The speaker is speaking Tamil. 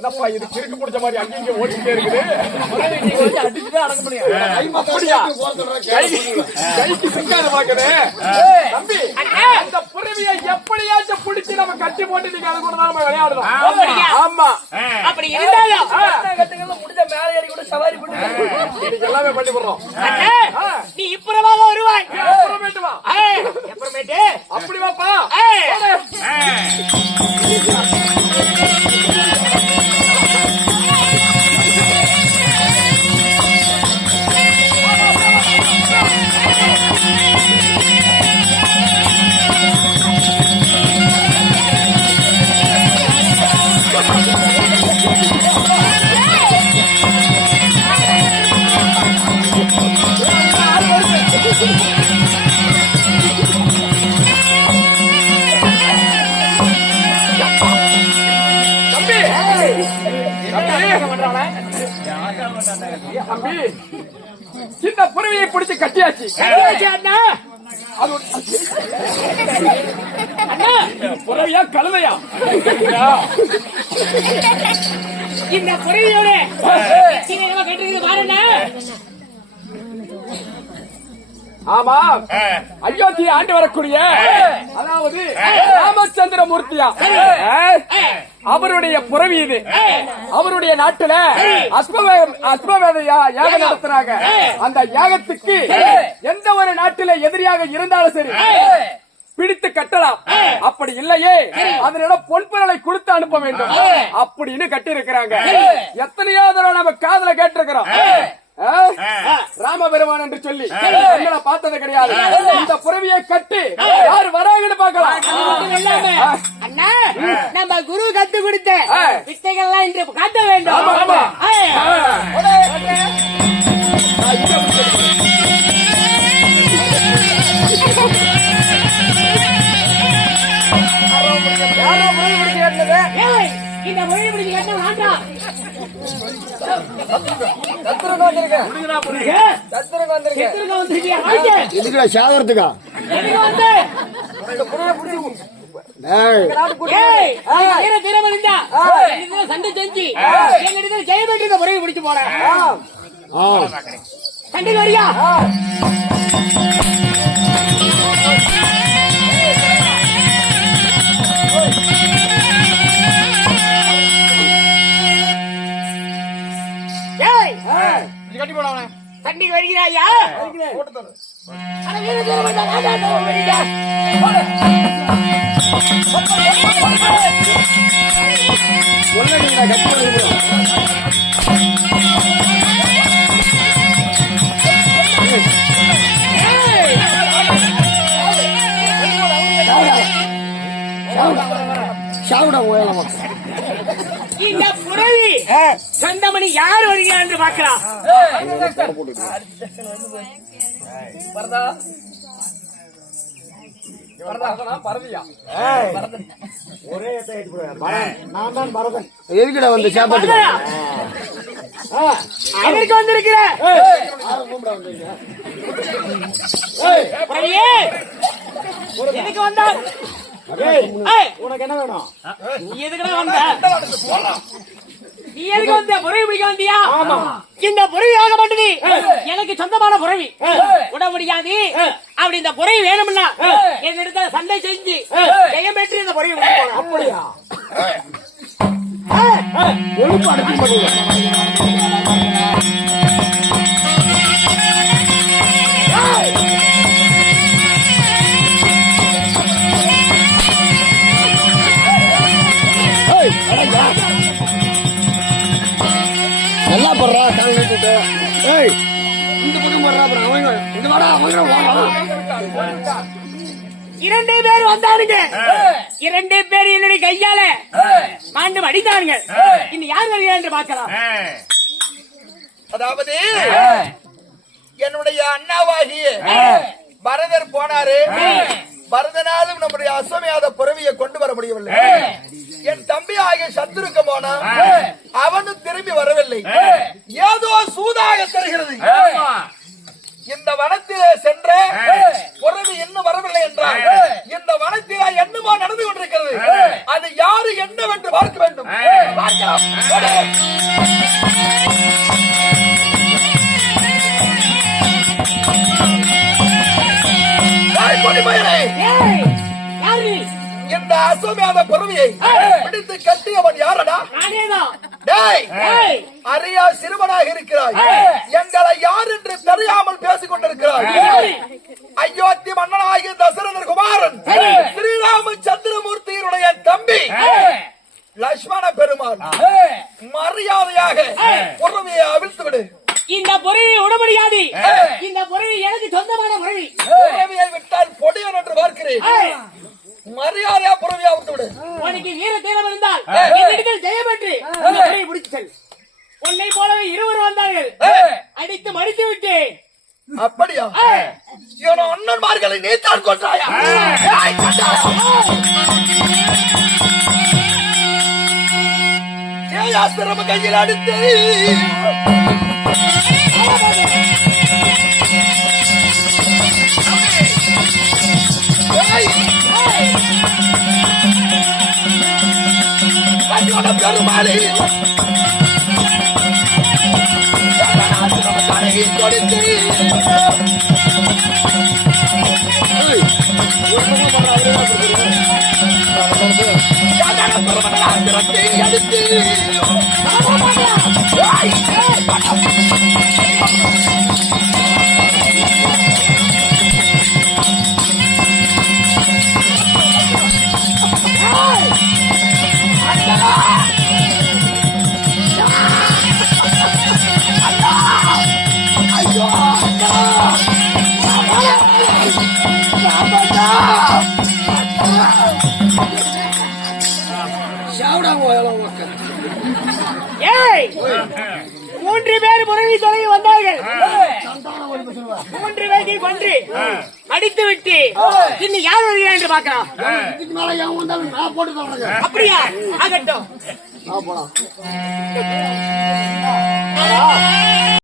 என்னப்பா இது கிறுக்கு பிடிச்ச மாதிரி அங்கங்க ஓடிட்டே இருக்குது. அடிச்சுட்டு அடக்க முடியும். கைக்கு சிக்காத பாக்குது தம்பி. அந்த புறவியை எப்படியாச்சும் பிடிச்சு நம்ம கட்டி போட்டு நீங்க அது கூட தான் நம்ம விளையாடணும். ஆமா அப்படி இருந்தாலும் கட்டுகள் முடிஞ்ச மேல ஏறி கூட சவாரி பண்ணி எல்லாமே பண்ணி போடுறோம். நீ இப்பறமாக வருவாய். அப்புறமேட்டுவா அப்புறமேட்டு அப்படி வாப்பா. தம்பி இந்த புறவியை பிடிச்சு கட்டியாச்சு. புறவியா கழுதையா? இந்த புறவியோட கட்டுறது பாருங்க. ஆமா அயோத்தியை ஆண்டு வரக்கூடிய அதாவது ராமச்சந்திர மூர்த்தியா அவருடைய புறவி இது. அவருடைய நாட்டுல அஸ்வமேத யாகம் நடத்துறாங்க. அந்த யாகத்துக்கு எந்த ஒரு நாட்டில எதிரியாக இருந்தாலும் சரி பிடித்து கட்டலாம். அப்படி இல்லையே அதனிடம் பொன்பொருளை கொடுத்து அனுப்ப வேண்டும் அப்படின்னு கட்டி இருக்கிறாங்க. எத்தனையோ தடவை நம்ம காதல கேட்டிருக்கிறோம். ராமபெருமான் என்று சொல்லி எங்களை பார்த்தது கிடையாது. இந்த புறவியை கட்டி யார் வராங்கன்னு பார்க்கலாம். அண்ணா நம்ம குரு கத்து கொடுத்த வித்தைகள்லாம் இன்று காட்ட வேண்டும். இந்த மொழி பிடிச்சி கட்ட வேண்டாம். சாதத்துக்கா சண்டை செஞ்சு ஜெய பெற்று முறையை பிடிச்சு போன சண்டை வரியா? கட்டி போடாம சண்டைக்கு வருகிறாயா? இந்த புறவி சந்தமணி யார் வருகிறார் என்று பார்க்கலாம். எதுக்கிட வந்து சாப்பாடு அதற்கு வந்திருக்கிற எதுக்கு வந்தா? உனக்கு என்ன வேணும்? நீ எதுக்குடா வந்த? நீ எதுக்கு வந்த? புறவி பிடிக்க வந்தியா? இந்த புறவி ஆகப்பட்டது எனக்கு சொந்தமான புறவி விட முடியாது. அப்படி இந்த புறவி வேணும்னா என்னிடத்துல சண்டை செஞ்சு ஜெயம் பெற்று இந்த புறவி அப்படியா? ஒழுப்பு அடக்கி நல்லா போடுறா காங்கிட்டு. இந்த பக்கம் போடுறா. அப்புறம் அவங்க இந்த வாடா அவங்க இரண்டு பேர் வந்தாருங்க. இரண்டு பேர் என்னுடைய கையால மாண்டு அடித்தாருங்க. இன்னும் யார் வருகிறார் என்று பார்க்கலாம். அதாவது என்னுடைய அண்ணாவாகிய பரதர் போனாரு. பரதனாலும் நம்முடைய அஸ்வமேத புறவியை கொண்டு வர முடியவில்லை. என் தம்பி ஆகிய சத்துருக்கு போனா அவனும் திரும்பி வரவில்லை. ஏதோ சூதாக தெரிகிறது. இந்த வனத்திலே சென்ற புறவி இன்னும் வரவில்லை என்றால் இந்த வனத்தில என்னமோ நடந்து கொண்டிருக்கிறது. அது யாரு என்னவென்று பார்க்க வேண்டும். பார்க்கலாம். ஏய், யாரு நீ? இந்த அசுவமேத புறவியை பிடித்து கட்டியவன் யாரடா? நானேதான். டேய், ஏய், அறியா சிறுவனாக இருக்கிறாய். எங்களை யார் என்று தெரியாமல் பேசிக் கொண்டிருக்கிறாய். அயோத்தி மன்னனாகிய தசரதர் குமாரன் ஸ்ரீராம சந்திரமூர்த்தியினுடைய தம்பி லட்சுமண பெருமாள். மரியாதையாக புறவியை அவிழ்த்து விடு. இந்த பொறியை விட முடியாது. இந்த பொறி எனக்கு சொந்தமான பொறி. புறவியை விட்டால் பொடியன் என்று பார்க்கிறேன். மரியாதையா புறவியை அவிழ்த்து விடு. உனக்கு வீர தீரம் இருந்தால் என்னிடத்தில் ஜெயம் பெற்று இந்த பொறியை பிடிச்சு செல். உன்னை போலவே இருவர் வந்தார்கள். அடித்து மடித்து விட்டேன். அப்படியா? இவன் அண்ணன்மார்களை நீத்தான் கொன்றாயா? ஏய், கொன்றாயா? ஏயா சிரம கையில் அடித்து பெருமாளி கொடுத்து ஏய், 3 பேர் முரளி தொடங்கி வந்தார்கள். 3 பேரை கொன்று அடித்து விட்டு இன்னும் யார் வருகிறார் என்று பார்க்கலாம். இதுக்கு மேல எவன் வந்தாலும் நான் போட்டு சொல்றேன். அப்படியா? ஆகட்டும். போலாம்.